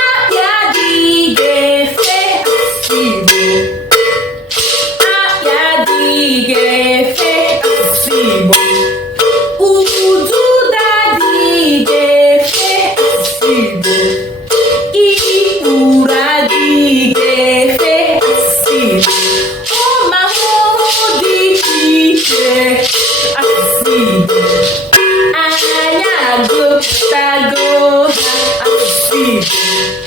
Akpịa adịghị efe asụsụ Igbo. Akpịa adịghị efe asụsụ Igbo. Ududo adịghị efe asụsụ Igbo. Ikpuru adịghị efe asụsụ Igbo. Ụmụ ahụhụ dị iche asụsụ Igbo. Anyị agụpụtago ha asụsụ Igbo.